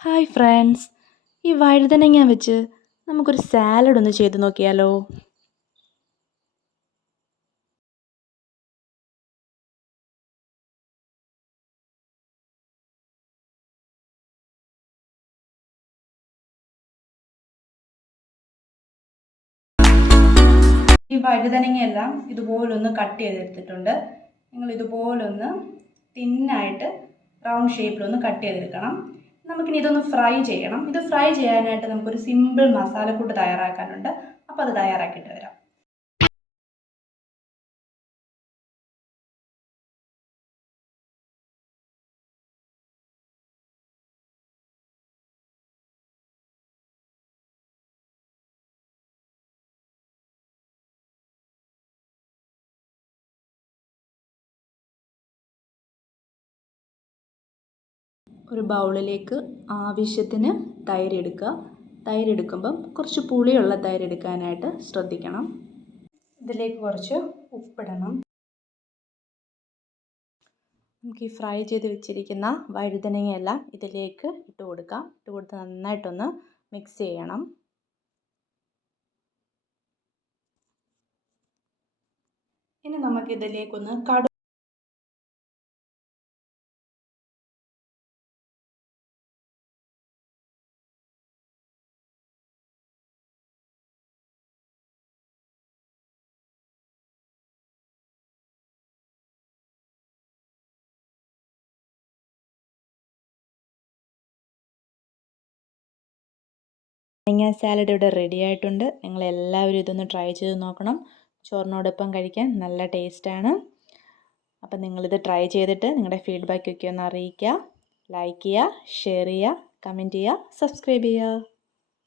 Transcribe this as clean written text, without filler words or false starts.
Hi friends, ഈ വഴുതനങ്ങ വെച്ച് നമുക്കൊരു സാലഡ് ഒന്ന് ചെയ്ത് നോക്കിയാലോ? ഈ വഴുതനങ്ങയെല്ലാം ഇതുപോലൊന്ന് കട്ട് ചെയ്തെടുത്തിട്ടുണ്ട്. നിങ്ങൾ ഇതുപോലൊന്ന് തിന്നായിട്ട് റൗണ്ട് ഷേപ്പിലൊന്ന് കട്ട് ചെയ്തെടുക്കണം. നമുക്കിനി ഇതൊന്ന് ഫ്രൈ ചെയ്യണം. ഇത് ഫ്രൈ ചെയ്യാനായിട്ട് നമുക്കൊരു സിമ്പിൾ മസാലക്കൂട്ട് തയ്യാറാക്കാനുണ്ട്. അപ്പോൾ അത് തയ്യാറാക്കിയിട്ട് വരാം. ഒരു ബൗളിലേക്ക് ആവശ്യത്തിന് തൈര് എടുക്കുക. തൈര് എടുക്കുമ്പം കുറച്ച് പുളിയുള്ള തൈര് എടുക്കാനായിട്ട് ശ്രദ്ധിക്കണം. ഇതിലേക്ക് കുറച്ച് ഉപ്പിടണം. നമുക്ക് ഈ ഫ്രൈ ചെയ്ത് വെച്ചിരിക്കുന്ന വഴുതനങ്ങയെല്ലാം ഇതിലേക്ക് ഇട്ട് കൊടുക്കാം. ഇട്ട് കൊടുത്ത് നന്നായിട്ടൊന്ന് മിക്സ് ചെയ്യണം. ഇനി നമുക്കിതിലേക്കൊന്ന് വഴുതനങ്ങ സാലഡ് ഇവിടെ റെഡി ആയിട്ടുണ്ട്. നിങ്ങളെല്ലാവരും ഇതൊന്ന് ട്രൈ ചെയ്ത് നോക്കണം. ചോറിനോടൊപ്പം കഴിക്കാൻ നല്ല ടേസ്റ്റാണ്. അപ്പം നിങ്ങളിത് ട്രൈ ചെയ്തിട്ട് നിങ്ങളുടെ ഫീഡ്ബാക്കൊക്കെ ഒന്ന് അറിയിക്കുക. ലൈക്ക് ചെയ്യുക, ഷെയർ ചെയ്യുക, കമൻറ്റ് ചെയ്യുക, സബ്സ്ക്രൈബ് ചെയ്യുക.